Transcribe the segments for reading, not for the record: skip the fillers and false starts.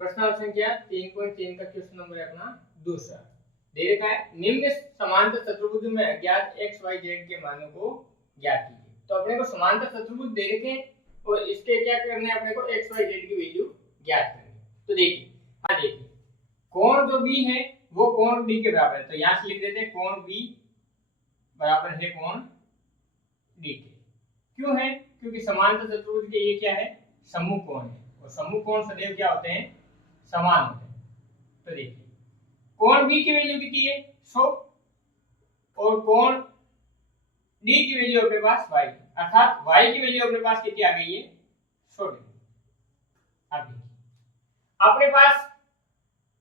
प्रश्न संख्या 3.3 का क्वेश्चन नंबर है अपना दूसरा। दे रखा है निम्न समांतर चतुर्भुज में अज्ञात x y z के मानों को ज्ञात कीजिए। तो अपने को समांतर चतुर्भुज दे रखे हैं और इसके क्या करना है, अपने को x y z की वैल्यू ज्ञात करनी है। तो देखिए, हाँ देखिए, कोण जो b है वो कोण b के बराबर है। तो यहां से लिख देते हैं कोण b बराबर है कोण d के। क्यों है? क्योंकि समांतर चतुर्भुज के ये क्या है, सम्मुख कोण है और सम्मुख कोण सदैव क्या होते हैं, समान होते हैं। तो देखिए कोण b की वैल्यू कितनी है, 100, और कोण d की वैल्यू अपने पास y, अर्थात y की वैल्यू अपने पास कितनी आ गई है, 100 डिग्री। अब देखिए अपने पास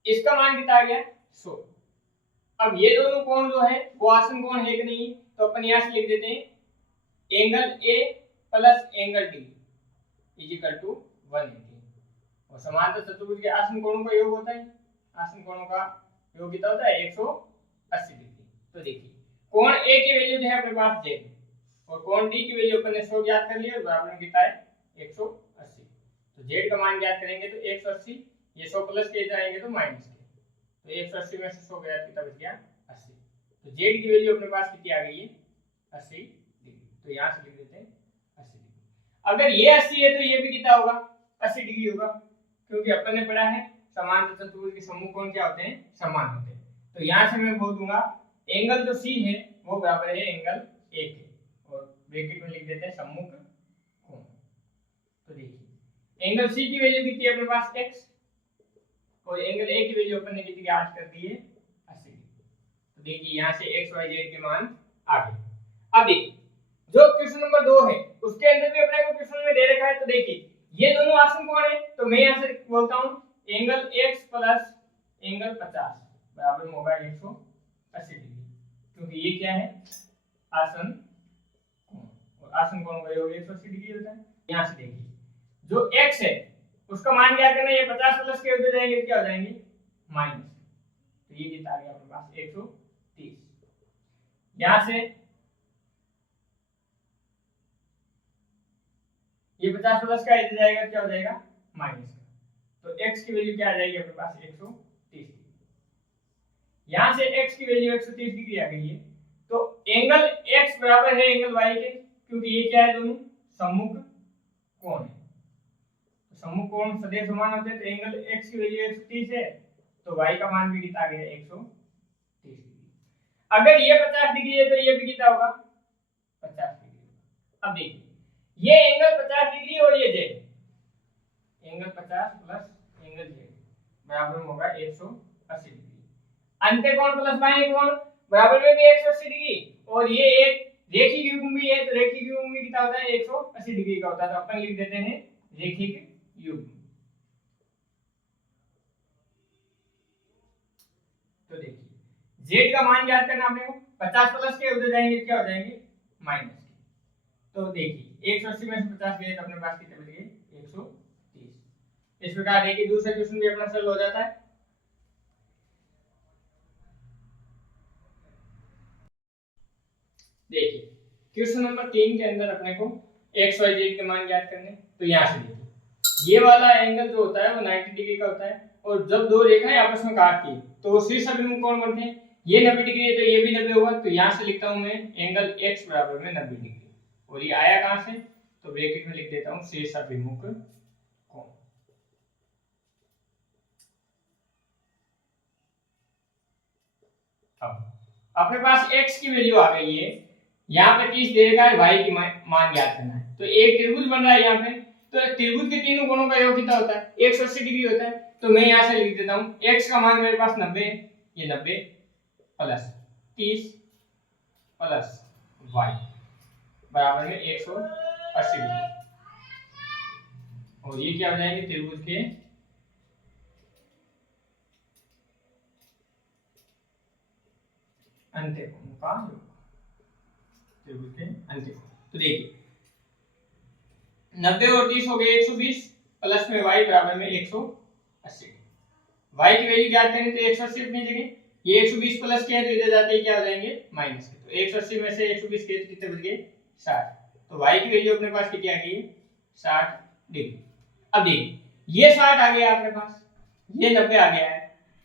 इसका मान कितना आ गया, 100। अब ये दोनों कोण जो है वो आसन कोण है कि नहीं, तो अपन यहां से लिख देते हैं angle a plus angle d is equal to 180। और समांतर चतुर्भुज के आसन कोणों का योग होता है, आसन कोणों का योग कितना होता है, 180 डिग्री। तो देखिए कोण a की वैल्यू जो है अपने पास z और कोण d की वैल्यू अपन ने 100 ज्ञात कर लिया, बराबर में कितना है, 180। तो z का मान ज्ञात करेंगे तो 180, ये 100 प्लस के जाएंगे तो माइनस के, तो 180 में से 100 गया कितना बच गया, 80। तो z की वैल्यू अपने पास कितनी आ गई है, 80 डिग्री। तो यहां से लिख देते हैं 80 डिग्री। अगर ये 80 है तो ये भी कितना होगा, 80 डिग्री होगा, क्योंकि अपन ने पढ़ा है समांतर चतुर्भुज के सम्मुख कोण क्या होते हैं, समान होते हैं। तो यहां से मैं बोल दूंगा एंगल जो C है वो बराबर है एंगल A के, और ब्रैकेट में लिख देते हैं सम्मुख कोण। तो देखिए एंगल C की वैल्यू कितनी है अपने पास, x, और एंगल A की वैल्यू अपन ने कितनी ज्ञात कर दी है, 80 डिग्री। तो देखिए यहां से x y z के मान आ गए। अब देखिए जो क्वेश्चन नंबर 2 है उसके अंदर भी अपने को क्वेश्चन में दे रखा है। तो देखिए ये दोनों आसन कोण है, तो मैं यहां से बोलता हूं एंगल x प्लस एंगल 50 बराबर में होगा 180 डिग्री, क्योंकि ये क्या है, आसन कोण, और आसन कोण का योग 180 डिग्री होता है। यहां से देखिए जो x है उसका मान क्या करना है, ये 50 प्लस के हो जाएंगे, क्या हो जाएंगे, माइनस। तो ये कितना आ गया अपने पास, 130। यहां से ये 50 प्लस का इधर जाएगा, क्या हो जाएगा, माइनस का। तो x की वैल्यू क्या आ जाएगी अपने पास, 130। यहां से x की वैल्यू 130 डिग्री आ गई है। तो एंगल x बराबर है एंगल y के, क्योंकि ये क्या है, दोनों सम्मुख कोण है। तो सम्मुख कोण सदैव समान होते हैं। तो एंगल x की वैल्यू 130 है, तो y का मान भी कितना आ गया, 130 डिग्री। अगर ये 50 डिग्री है तो ये भी कितना होगा, 50 डिग्री। अब देखिए ये एंगल 50 डिग्री और ये z, angle 50 plus angle z बराबर में होगा 180 डिग्री। अंत्यकोण प्लस बाह्य कोण बराबर में भी 180 डिग्री, और ये एक रेखिक युग्म भी है, तो रेखिक युग्म भी कितना होता है, 180 डिग्री का होता है। तो अपन लिख देते हैं रेखिक युग्म। तो देखिए z का मान ज्ञात करना आपने को, 50 प्लस के उधर जाएंगे, क्या हो जाएंगे, माइनस के। तो देखिए 180 में से 50 गए तो अपने पास कितने बच गए, 130। इस प्रकार देखिए दूसरा क्वेश्चन भी अपना सॉल्व हो जाता है। देखिए क्वेश्चन नंबर 3 के अंदर अपने को x y z के मान ज्ञात करने। तो यहां से देखिए ये वाला एंगल जो होता है वो 90 डिग्री का होता है, और जब दो रेखाएं आपस में काटती है तो वो शीर्ष अभिमुख कोण बनते हैं। ये 90 डिग्री है तो ये भी 90 होगा। तो यहां से लिखता हूं मैं एंगल x बराबर में 90 डिग्री, और ये आया कहां से, तो ब्रैकेट में लिख देता हूं शीर्ष अभिमुख कोण। अब अपने पास x की वैल्यू आ गई है, यहाँ पे 30 दे रखा है, y की मान ज्ञात करना है। तो एक त्रिभुज बन रहा है यहाँ पे, तो त्रिभुज के तीनों कोणों का योग कितना होता है, 180 डिग्री होता है। तो मैं यहाँ से लिख देता हूँ x का मान मेरे पास 90 है, ये 90 प्लस 30 प्लस y बराबर में 180 डिग्री, और ये क्या हो जाएंगे, त्रिभुज के अंत्यकोण का योग, त्रिभुज के अंत्यकोण। तो देखिए 90 और 30 हो गए 120, प्लस में y बराबर में 180। y की वैल्यू ज्ञात करें तो 180 अपनी जगह, ये 120 प्लस किया तो इधर जाते ही क्या हो जाएंगे, माइनस के। तो 180 में से 120 किए तो कितने बच गए, 60। तो y की वैल्यू अपने पास कितनी आ गई है, 60 डिग्री। अब देखिए ये 60 आ गया अपने पास, ये 90 आ गया है।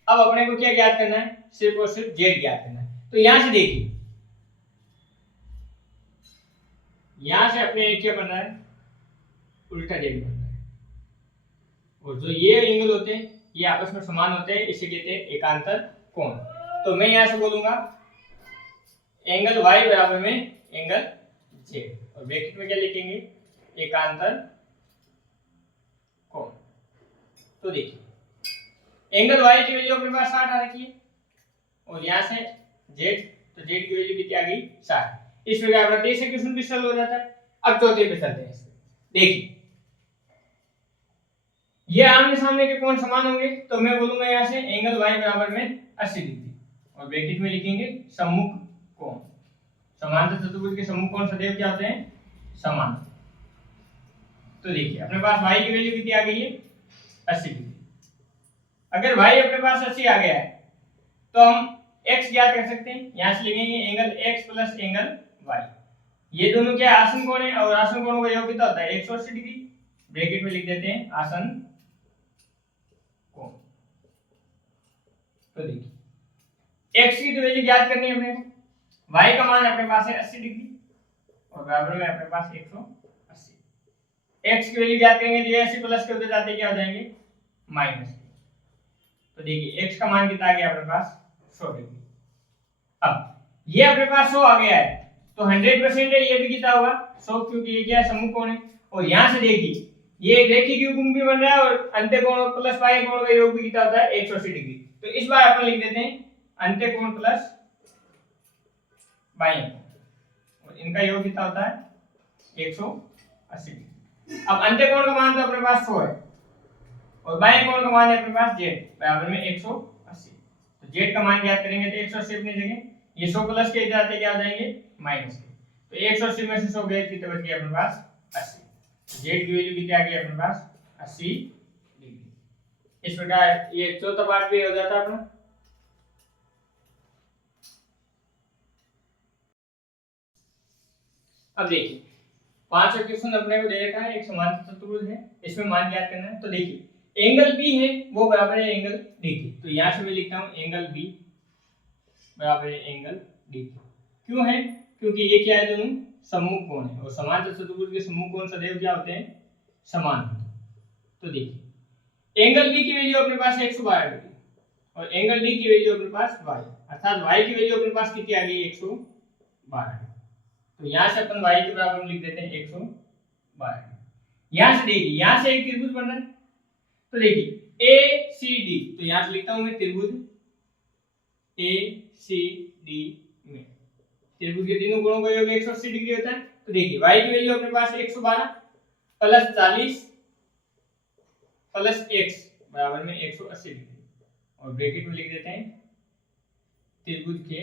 अब अपने को क्या ज्ञात करना है, सिर्फ और सिर्फ जेड ज्ञात करना है। तो यहां से देखिए, यहां से अपने क्या बन रहा है, उल्टा जेड बन रहा है। और जो ये एंगल होते हैं ये आपस में समान होते हैं, इसे कहते हैं एकांतर कोण। तो मैं यहां से बोलूंगा एंगल y बराबर में एंगल z, और ब्रैकेट में क्या लिखेंगे, एकांतर कोण। तो देखिए एंगल y की वैल्यू अपने पास 60 आ रखी है, और यहां से z, तो z की वैल्यू कितनी आ गई, 60। इस प्रकार अपना तीसरा क्वेश्चन भी सॉल्व हो जाता है। अब चौथे पे चलते हैं। देखिए ये आमने सामने के कोण समान होंगे, तो मैं बोलूंगा यहां से एंगल y बराबर में 80 डिग्री, और ब्रैकेट में लिखेंगे सम्मुख कोण। समांतर चतुर्भुज के सम्मुख कोण सदैव क्या होते हैं, समान। तो देखिए अपने पास y की वैल्यू कितनी आ गई है, 80 डिग्री। अगर y अपने पास 80 आ गया है तो हम x ज्ञात कर सकते हैं। यहां से लिखेंगे angle x plus angle y। ये दोनों क्या आसन कोण है, और आसन कोणों का योग कितना होता है, 180 डिग्री। ब्रैकेट में लिख देते हैं आसन कोण। तो देखिए x की तो वैल्यू ज्ञात करनी है अपने को, y का मान अपने पास है 80 डिग्री, और बराबर में अपने पास 180। x की वैल्यू ज्ञात करेंगे तो ये 80 प्लस के होते जाते क्या हो जाएंगे, माइनस के। तो देखिए x का मान कितना आ गया अपने पास, 100 डिग्री। अब ये अपने पास 100 आ गया है, तो 100% है, ये भी कितना होगा 100, क्योंकि ये क्या है, सम्मुख कोण है। और यहां से देखिए ये एक रेखीय युग्म भी बन रहा है, और अंत्यकोण प्लस बाह्य कोण का योग भी कितना होता है, 180 डिग्री। तो इस बार अपन लिख देते हैं अंत्यकोण प्लस बाह्य कोण, और इनका योग कितना होता है, 180 डिग्री। अब अंत्यकोण का मान तो अपने पास 100 है, और बाह्य कोण का मान है अपने पास z बराबर में 180। तो z का मान ज्ञात करेंगे तो 180 अपनी जगह, ये 100 प्लस के जाते क्या हो जाएंगे, माइनस के। तो 180 में से 100 गए कितने बच गए अपने पास, 80। z की वैल्यू कितनी आ गई अपने पास, 80 डिग्री। इस प्रकार ये चौथा पार्ट भी हो जाता है अपना। अब देखिए पांचवा क्वेश्चन अपने को दे रखा है, एक समांतर चतुर्भुज है, इसमें मान ज्ञात करना है। तो देखिए एंगल बी है वो बराबर है एंगल डी के। तो यहां से मैं लिखता हूं एंगल बी बराबर है एंगल डी के। क्यों है, क्योंकि ये क्या है, दोनों सम्मुख कोण है, और समांतर चतुर्भुज के सम्मुख कोण सदैव क्या होते हैं, समान होते हैं। तो देखिए एंगल बी की वैल्यू अपने पास 112 डिग्री, और एंगल डी की वैल्यू अपने पास y, अर्थात y की वैल्यू अपने पास कितनी आ गई, 112। तो यहां से अपन y के बराबर में लिख देते हैं 112। यहां से देखिए यहां से एक त्रिभुज बन रहा है। तो देखिए ए सी डी, तो यहां से लिखता हूं मैं त्रिभुज ए सी डी में त्रिभुज के तीनों कोणों का योग 180 डिग्री होता है। तो देखिए y की वैल्यू अपने पास 112 प्लस 40 प्लस x बराबर में 180 डिग्री, और ब्रैकेट में लिख देते हैं त्रिभुज के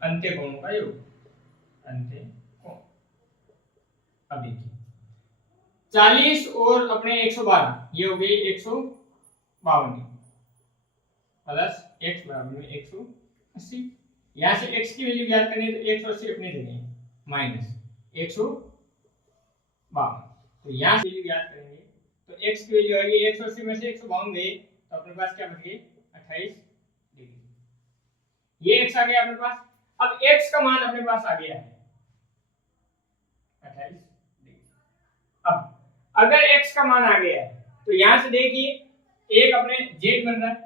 अंत्यकोणों का योग, अंत्यकोण। अब देखिए 40 और अपने 112 ये हो गई 152 प्लस x बराबर में 180। यहां से x की वैल्यू ज्ञात करनी है तो 180 अपनी जगह माइनस 152। तो यहां से वैल्यू ज्ञात करेंगे तो x की वैल्यू आएगी 180 में से 152 गए तो अपने पास क्या बच गई, 28 डिग्री। ये x आ गया अपने पास। अब x का मान अपने पास आ गया है 28 डिग्री। अब अगर x का मान आ गया है तो यहां से देखिए एक अपने z बन रहा है,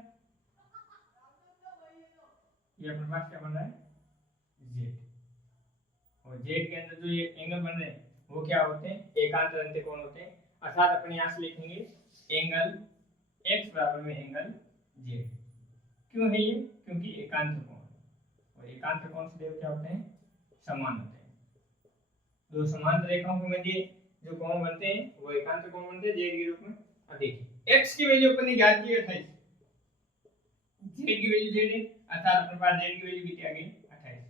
ये अपने पास क्या बन रहा है, z, और z के अंदर जो ये एंगल बन रहे हैं वो क्या होते हैं, एकांतर अंत्यकोण होते हैं। अर्थात अपने यहां से लिखेंगे एंगल x बराबर में एंगल z। क्यों है ये, क्योंकि एकांतर कोण, और एकांतर कोण सदैव क्या होते हैं, समान होते हैं। दो समांतर रेखाओं के मध्य जो कोण बनते हैं वो एकांतर कोण बनते हैं z के रूप में। अब देखिए x की वैल्यू अपन ने ज्ञात की 28, z की वैल्यू z है, अर्थात अपने पास z की वैल्यू कितनी आ गई, 28।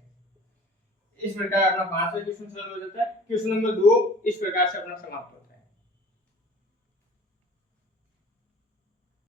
इस प्रकार अपना 5वां क्वेश्चन सॉल्व हो जाता है। क्वेश्चन नंबर 2 इस प्रकार से अपना समाप्त